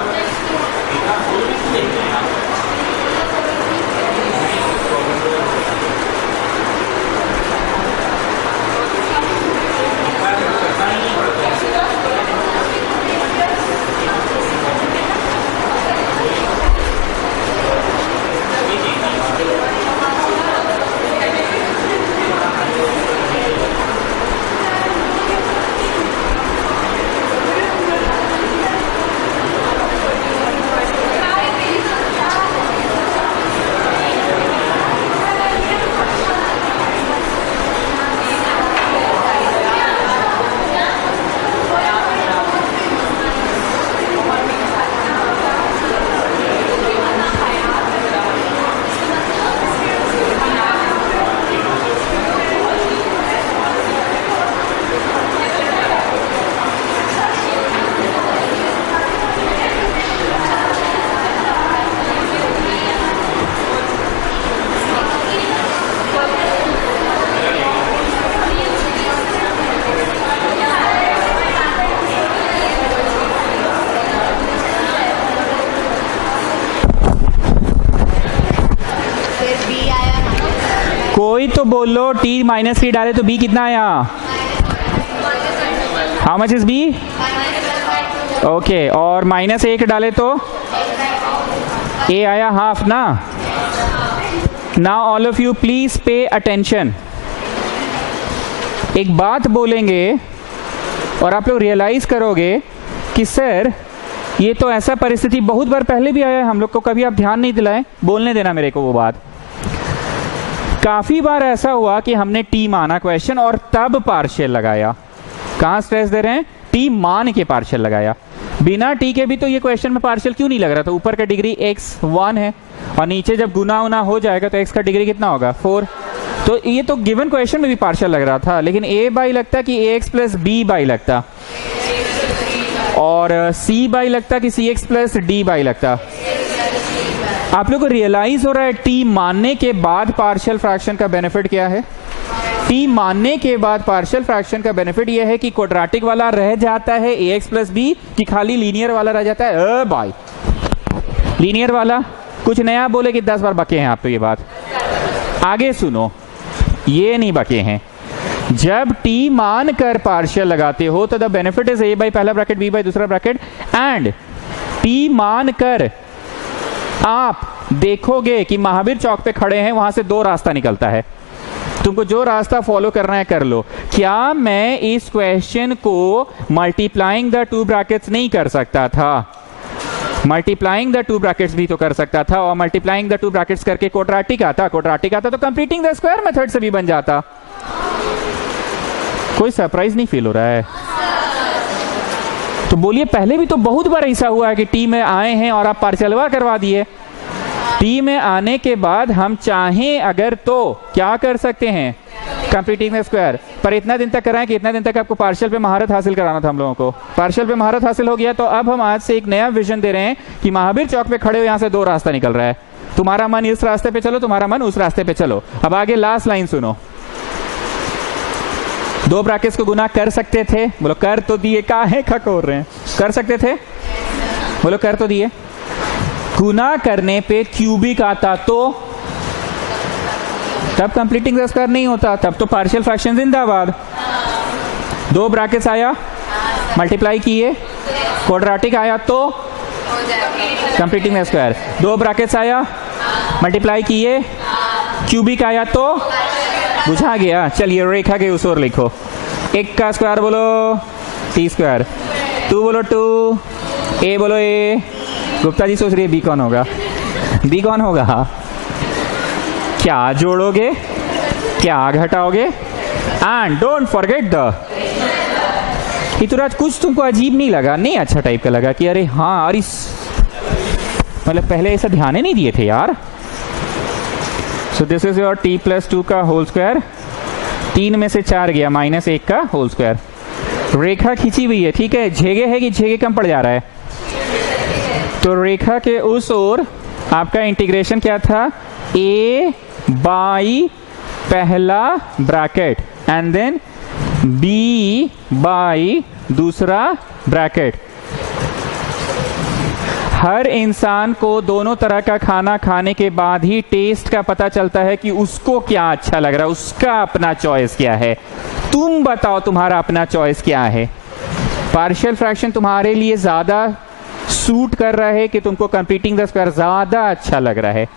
कोई तो बोलो, टी माइनस थ्री डाले तो बी कितना आया? How much is B? Okay, और माइनस एक डाले तो ए आया हाफ ना। Now all of you please pay attention. एक बात बोलेंगे और आप लोग रियलाइज करोगे कि सर ये तो ऐसा परिस्थिति बहुत बार पहले भी आया है, हम लोग को कभी आप ध्यान नहीं दिलाए। बोलने देना मेरे को वो बात। काफी बार ऐसा हुआ कि हमने टी माना क्वेश्चन और तब पार्शियल लगाया। कहां स्ट्रेस दे रहे हैं? टी मान के पार्शियल लगाया। बिना टी के भी तो ये क्वेश्चन में पार्शियल क्यों नहीं लग रहा था? ऊपर का डिग्री x1 है और नीचे जब गुना उना हो जाएगा तो x का डिग्री कितना होगा? 4। तो ये तो गिवन क्वेश्चन में भी पार्शियल लग रहा था, लेकिन a बाई लगता कि ax प्लस b बाई लगता, और c बाई लगता कि cx प्लस d बाई लगता। आप लोग को रियलाइज हो रहा है टी मानने के बाद पार्शियल फ्रैक्शन का बेनिफिट क्या है? टी मानने के बाद पार्शियल फ्रैक्शन का बेनिफिट यह है कि क्वाड्रेटिक वाला रह जाता है ax प्लस b, कि खाली लीनियर वाला रह जाता है बाई लीनियर वाला। कुछ नया बोले कि 10 बार बके हैं आप तो ये बात। आगे सुनो, ये नहीं बके हैं। जब टी मान कर पार्शियल लगाते हो तो the benefit is a by पहला ब्रैकेट b बाई दूसरा ब्रैकेट, एंड टी मान कर आप देखोगे कि महावीर चौक पे खड़े हैं, वहां से 2 रास्ता निकलता है। तुमको जो रास्ता फॉलो करना है कर लो। क्या मैं इस क्वेश्चन को मल्टीप्लाइंग द 2 ब्रैकेट्स नहीं कर सकता था? मल्टीप्लाइंग द 2 ब्रैकेट्स भी तो कर सकता था, और मल्टीप्लाइंग द 2 ब्रैकेट्स करके क्वाड्रेटिक आता तो कंप्लीटिंग द स्क्वायर मेथड से भी बन जाता। कोई सरप्राइज नहीं फील हो रहा है? तो बोलिए, पहले भी तो बहुत बार ऐसा हुआ है कि टी में आए हैं और आप पार्शियलवा करवा दिए। टी में आने के बाद हम चाहें अगर तो क्या कर सकते हैं? Completing the square. पर इतना दिन तक कराएं कि इतना दिन तक आपको पार्शियल पे महारत हासिल कराना था हम लोगों को। पार्शियल पे महारत हासिल हो गया, तो अब हम आज से एक नया विजन दे रहे हैं कि महावीर चौक पे खड़े हो, यहां से 2 रास्ता निकल रहा है। तुम्हारा मन इस रास्ते पे चलो, तुम्हारा मन उस रास्ते पे चलो। अब आगे लास्ट लाइन सुनो। 2 ब्रैकेट्स को गुना कर सकते थे? बोलो कर तो दिए, काहे खकोर रहे हैं? कर सकते थे? बोलो कर तो दिए। गुना करने पे क्यूबिक आता तो तब कंप्लीटिंग द स्क्वायर नहीं होता, तब तो पार्शियल फ्रैक्शन जिंदाबाद। 2 ब्रैकेट्स आया, मल्टीप्लाई किए, क्वाड्रेटिक आया तो कंप्लीटिंग द स्क्वायर। 2 ब्रैकेट्स आया, मल्टीप्लाई किए, क्यूबिक आया तो बुझा गया। चलिए रेखा के उस ओर लिखो। 1 का स्क्वायर बोलो टी स्क्वायर, 2 बोलो 2, ए बोलो ए। गुप्ता जी सोच रही है बी कौन होगा? बी कौन होगा? क्या जोड़ोगे, क्या घटाओगे? And don't forget the. इतुराज कुछ तुमको अजीब नहीं लगा? नहीं अच्छा टाइप का लगा कि अरे हाँ, अरे मतलब पहले ऐसा ध्यान ही नहीं दिए थे यार। So this is your t plus 2 का होल स्क्वायर। 3 में से 4 गया, -1 का होल स्क्वायर। रेखा खींची हुई है, ठीक है, झेगे है कि झेगे कम पड़ जा रहा है? तो रेखा के उस ओर आपका इंटीग्रेशन क्या था? a बाई पहला bracket and then b by दूसरा ब्रैकेट। हर इंसान को दोनों तरह का खाना खाने के बाद ही टेस्ट का पता चलता है कि उसको क्या अच्छा लग रहा है, उसका अपना चॉइस क्या है। तुम बताओ तुम्हारा अपना चॉइस क्या है? पार्शियल फ्रैक्शन तुम्हारे लिए ज्यादा सूट कर रहा है कि तुमको कंप्लीटिंग द स्क्वायर ज्यादा अच्छा लग रहा है?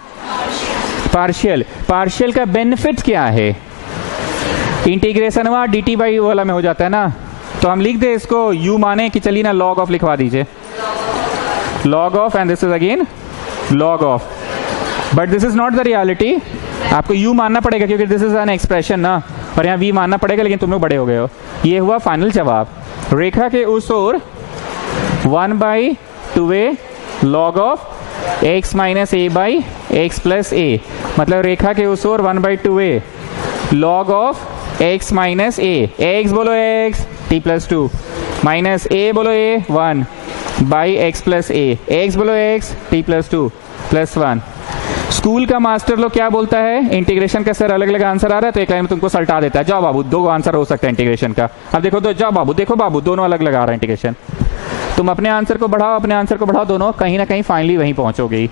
पार्शियल का बेनिफिट क्या है? इंटीग्रेशन हुआ dt बाई वाला में हो जाता है ना, तो हम लिख दे इसको u माने कि चलिए ना log ऑफ लिखवा दीजिए, log of and this is again log of, but this is not the reality. आपको u मानना पड़ेगा क्योंकि दिस इज एन एक्सप्रेशन ना, और यहाँ v मानना पड़ेगा, लेकिन तुम लोग बड़े हो गए हो। ये हुआ फाइनल जवाब। रेखा के उस ओर 1/2a log of x minus a by x plus a, मतलब रेखा के उस ओर 1/2a log of x minus a, x बोलो x t plus 2 minus a बोलो a 1 by x plus a, x बोलो x t plus 2 plus 1। School का master लोग क्या बोलता है? इंटीग्रेशन का सर अलग अलग आंसर आ रहा है तो एक लाइन में तुमको सल्टा देता है, जाओ बाबू दो आंसर हो सकता है इंटीग्रेशन का। अब देखो तो जाओ बाबू, देखो बाबू दोनों अलग लगा रहा है इंटीग्रेशन। तुम अपने आंसर को बढ़ाओ, अपने आंसर को बढ़ाओ, दोनों कहीं ना कहीं फाइनली वहीं पहुंचोगे।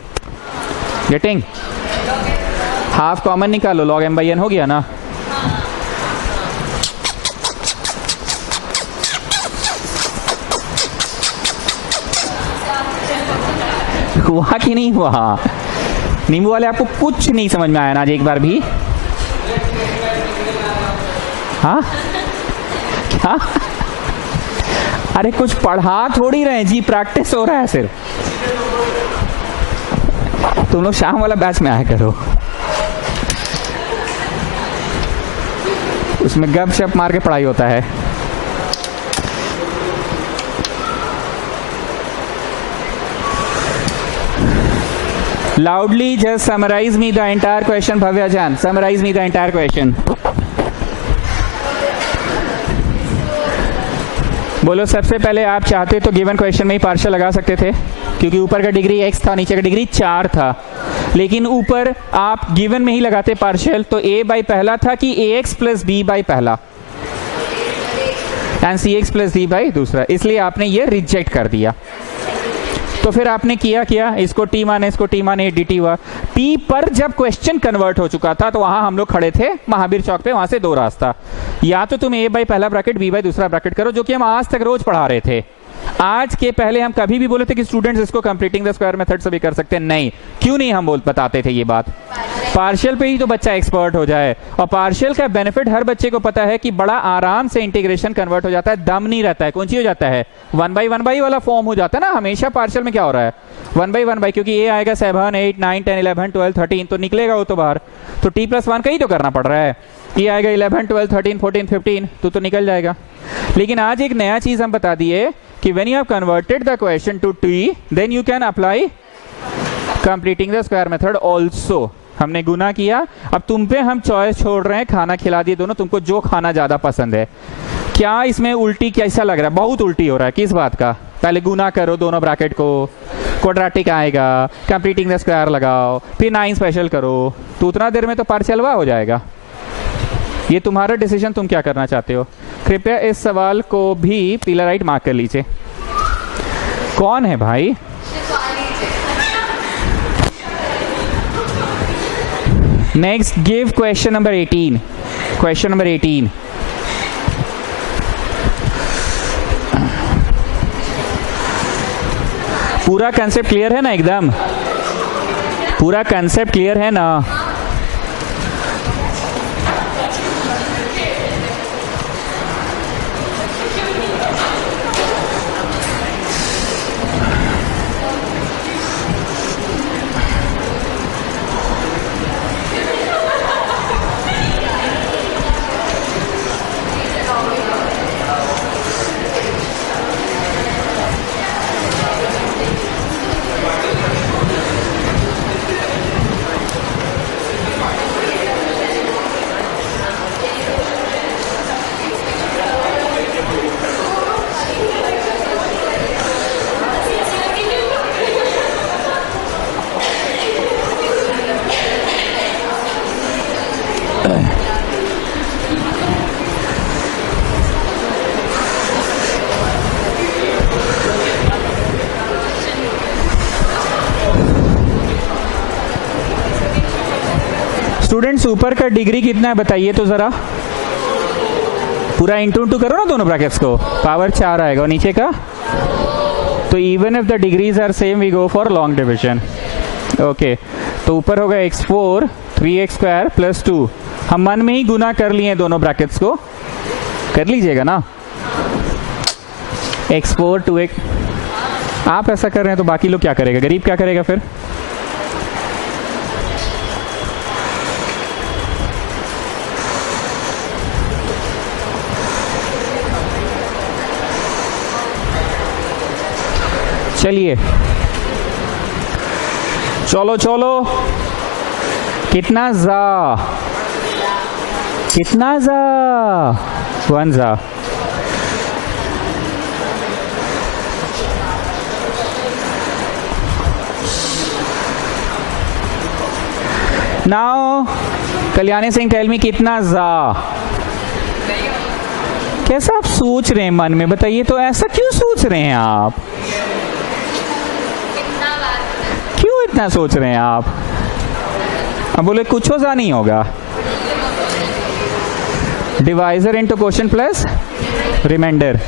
गेटिंग? हाफ कॉमन निकालो, log m बाई n हो गया ना। हुआ कि नहीं हुआ? नींबू वाले आपको कुछ नहीं समझ में आया ना आज एक बार भी? हाँ क्या? अरे कुछ पढ़ा थोड़ी रहे जी, प्रैक्टिस हो रहा है सिर्फ। तुम लोग शाम वाला बैच में आया करो, उसमें गप शप मार के पढ़ाई होता है। Loudly just summarize me the entire question, Bhavya Jan. Summarize me the entire question. बोलो सबसे पहले आप चाहते तो गिवन क्वेश्चन में ही पार्शियल लगा सकते थे, क्योंकि ऊपर का डिग्री x था, नीचे का डिग्री 4 था, लेकिन ऊपर आप गिवन में ही लगाते पार्शियल, तो a बाई पहला था कि ax प्लस b बाई पहला and cx plus d by दूसरा, इसलिए आपने ये रिजेक्ट कर दिया। तो फिर आपने किया इसको t माने, इसको t माने, dt हुआ। t पर जब क्वेश्चन कन्वर्ट हो चुका था तो वहां हम लोग खड़े थे महावीर चौक पे, वहां से दो रास्ता, या तो तुम a बाई पहला ब्रैकेट b बाई दूसरा ब्रैकेट करो, जो कि हम आज तक रोज पढ़ा रहे थे। आज के पहले हम कभी भी बोले थे कि स्टूडेंट्स इसको कंप्लीटिंग द स्क्वायर मेथड से भी कर सकते हैं? नहीं। क्यों नहीं हम बताते थे ये बात? पार्शियल पे ही तो बच्चा एक्सपर्ट हो जाए, और पार्शियल का बेनिफिट हर बच्चे को पता है कि बड़ा आराम से इंटीग्रेशन कन्वर्ट हो जाता है, दम नहीं रहता है। कौन सी हो जाता है? 1/1 वाला फॉर्म हो जाता है ना हमेशा। पार्शियल में क्या हो रहा है? 1/1, क्योंकि ये आएगा 7 8 9 10 11 12 13, तो निकलेगा वो तो बाहर, तो t प्लस 1 का ही तो करना पड़ रहा है। ये आएगा 11 12 13 14 15, तो निकल जाएगा। लेकिन आज एक नया चीज हम बता दिए कि when you have converted the question to t, then you can apply completing the square method also। हमने गुना किया, अब तुम पे हम चॉइस छोड़ रहे हैं, खाना खिला दिए दोनों, तुमको जो खाना ज्यादा पसंद है। क्या इसमें उल्टी कैसा लग रहा है? बहुत उल्टी हो रहा है। किस बात का? पहले गुना करो दोनों ब्रैकेट को, क्वाड्रेटिक आएगा, कंप्लीटिंग द स्क्वायर लगाओ, फिर 9 स्पेशल करो, तो उतना देर में तो पार्शियलवा हो जाएगा। ये तुम्हारा डिसीजन, तुम क्या करना चाहते हो। कृपया इस सवाल को भी पीला राइट मार्क कर लीजिए। कौन है भाई? Next give question number 18। Question number 18, पूरा कंसेप्ट क्लियर है ना? एकदम पूरा कंसेप्ट क्लियर है ना? स्टूडेंट्स ऊपर का डिग्री कितना है बताइए तो जरा, पूरा इंटू इंटू करो ना दोनों ब्रैकेट्स को, पावर 4 आएगा। और नीचे का तो even if the degrees are same we go for long division. Okay, तो ऊपर होगा x4 3x² + 2। हम मन में ही गुना कर लिए दोनों ब्रैकेट्स को, कर लीजिएगा ना। x4 2x, आप ऐसा कर रहे हैं तो बाकी लोग क्या करेगा, गरीब क्या करेगा फिर? चलिए चलो चलो, कितना जा, कितना जा, 1 जा। Now Kalyani Singh tell me कितना जा। कैसा आप सोच रहे हैं मन में, बताइए तो, ऐसा क्यों सोच रहे हैं आप, क्यों इतना सोच रहे हैं आप? अब बोले कुछ हो जा नहीं होगा। Divisor into quotient plus remainder.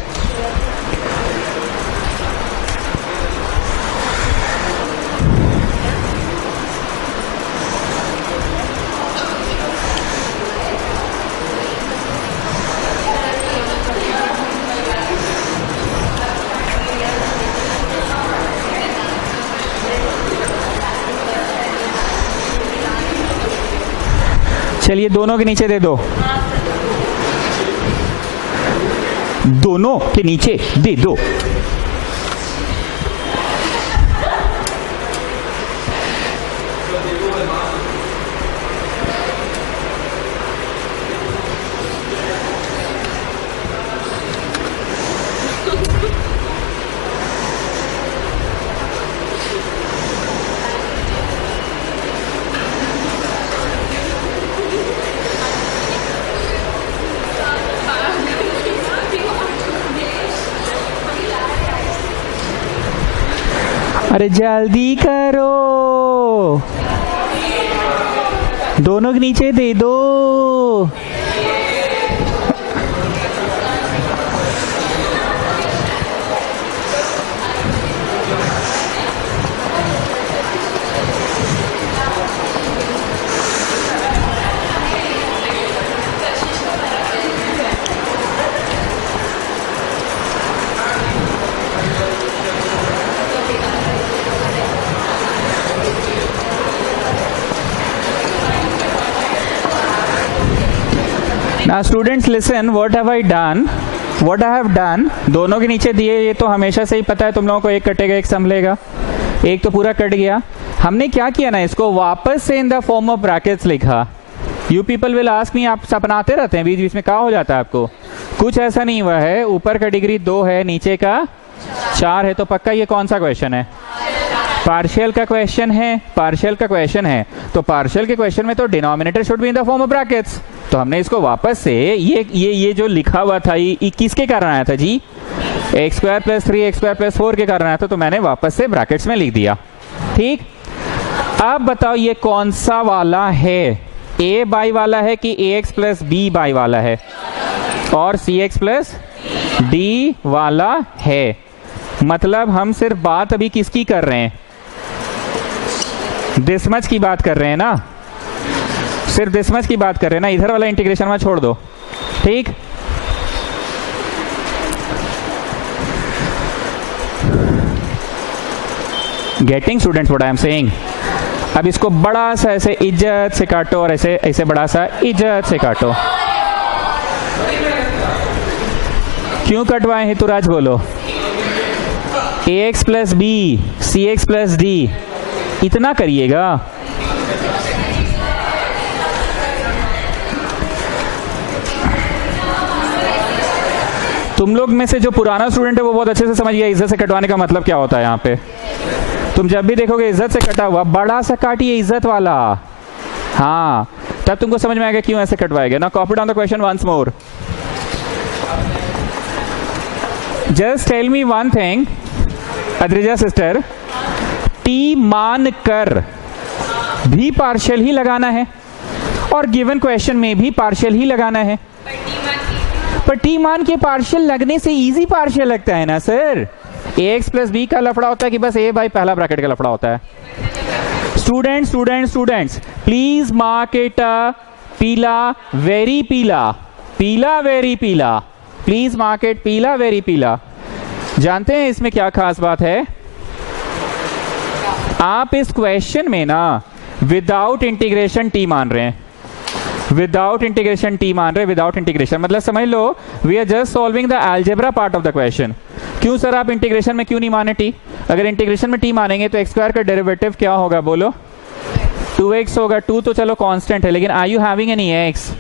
चलिए दोनों के नीचे दे दो, दोनों के नीचे दे दो। अरे जल्दी करो, दोनों के नीचे दे दो। Now students listen, what have I done? What I have done, दोनों के नीचे दिए, ये तो हमेशा से ही पता है तुम लोगों को, एक कटेगा एक संभलेगा, एक तो पूरा कट गया। हमने क्या किया ना, इसको वापस से in the form of brackets लिखा। You people will ask me, आप सपनाते रहते हैं बीच बीच में, क्या हो जाता है आपको? कुछ ऐसा नहीं हुआ है, ऊपर का डिग्री 2 है, नीचे का 4 है, तो पक्का ये कौन सा क्वेश्चन है? पार्शियल का क्वेश्चन है, पार्शियल का क्वेश्चन है, तो पार्शियल के क्वेश्चन में तो denominator should be in the form of brackets. तो हमने इसको वापस से ये जो लिखा हुआ था, ये किसके कारण आया था जी? x² + 3x² + 4 के कारण आया था, तो मैंने वापस से ब्रैकेट्स में लिख दिया। ठीक, अब बताओ ये कौन सा वाला है, a बाई वाला है कि ax + b बाई वाला है, और cx + d वाला है? मतलब हम सिर्फ बात अभी किसकी कर रहे हैं? दिस मच की बात कर रहे हैं ना, सिर्फ दिस मच की बात कर रहे हैं ना, इधर वाला इंटीग्रेशन में छोड़ दो। ठीक, getting students what I am saying? अब इसको बड़ा सा ऐसे इज्जत से काटो, और ऐसे ऐसे बड़ा सा इज्जत से काटो। क्यों कटवाए हैं तुराज, बोलो? ax + b cx + d, इतना करिएगा। तुम लोग में से जो पुराना स्टूडेंट है वो बहुत अच्छे से समझ गया इज्जत से कटवाने का मतलब क्या होता है। यहाँ पे तुम जब भी देखोगे इज्जत से कटा हुआ, बड़ा सा काटिए, इज्जत वाला, हाँ, तब तुमको समझ में आएगा क्यों ऐसे कटवाएगा ना। Copy down the question once more. Just tell me one thing Adrija sister, T मान कर भी पार्शियल ही लगाना है, और गिवन क्वेश्चन में भी पार्शियल ही लगाना है। पर टी मान के पार्शियल लगने से इजी पार्शियल लगता है ना सर। ax प्लस बी का लफड़ा होता है कि बस a बाई पहला ब्रैकेट का लफड़ा होता है। Students students students please mark it पीला वेरी पीला, पीला वेरी पीला, प्लीज मार्क इट पीला वेरी पीला। जानते हैं इसमें क्या खास बात है? आप इस क्वेश्चन में ना विदाउट इंटीग्रेशन टी मान रहे हैं, विदाउट इंटीग्रेशन टी मान रहे हैं, विदाउट इंटीग्रेशन मतलब समझ लो we are just solving the algebra part of the question. क्यों सर आप इंटीग्रेशन में क्यों नहीं माने टी? अगर इंटीग्रेशन में टी मानेंगे तो एक्स स्क्वायर का डेरिवेटिव क्या होगा बोलो? 2x होगा। 2 तो चलो कांस्टेंट है, लेकिन are you having any x?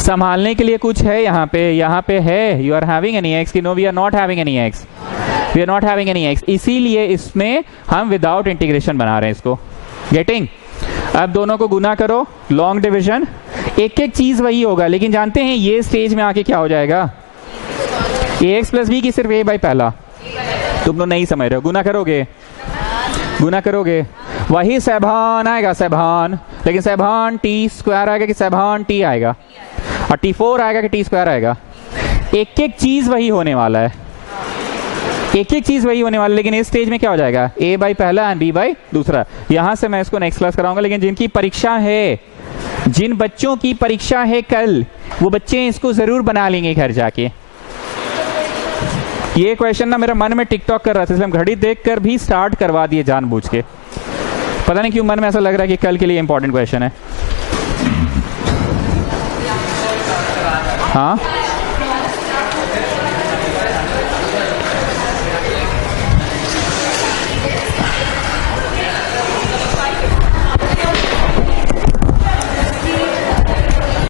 संभालने के लिए कुछ है यहाँ पे है, you are having any x? कि no we are not having any x, we are not having any x। इसीलिए इसमें हम विदाउट इंटीग्रेशन बना रहे हैं इसको। गेटिंग? अब दोनों को गुना करो, लॉन्ग डिवीजन, एक एक चीज वही होगा, लेकिन जानते हैं ये स्टेज में आके क्या हो जाएगा? ax प्लस बी की सिर्फ a बाई पहला। तुम लोग नहीं समझ रहे हो, गुना करोगे, गुना करोगे, वही सेभान आएगा, सेभान, लेकिन सेभान टी स्क्वायर आएगा कि सेभान टी आएगा, और t4 आएगा कि टी स्क्वायर आएगा। एक एक चीज वही होने वाला है, एक एक चीज वही होने वाला है, लेकिन इस स्टेज में क्या हो जाएगा? a बाई पहला एंड b बाई दूसरा। यहां से मैं इसको नेक्स्ट क्लास कराऊंगा, लेकिन जिनकी परीक्षा है, जिन बच्चों की परीक्षा है कल, वो बच्चे इसको जरूर बना लेंगे घर जाके। ये क्वेश्चन ना मेरा मन में टिकटॉक कर रहा था, इसलिए हम घड़ी देखकर भी स्टार्ट करवा दिए जानबूझ के। पता नहीं क्यों मन में ऐसा लग रहा है कि कल के लिए इंपॉर्टेंट क्वेश्चन है। हाँ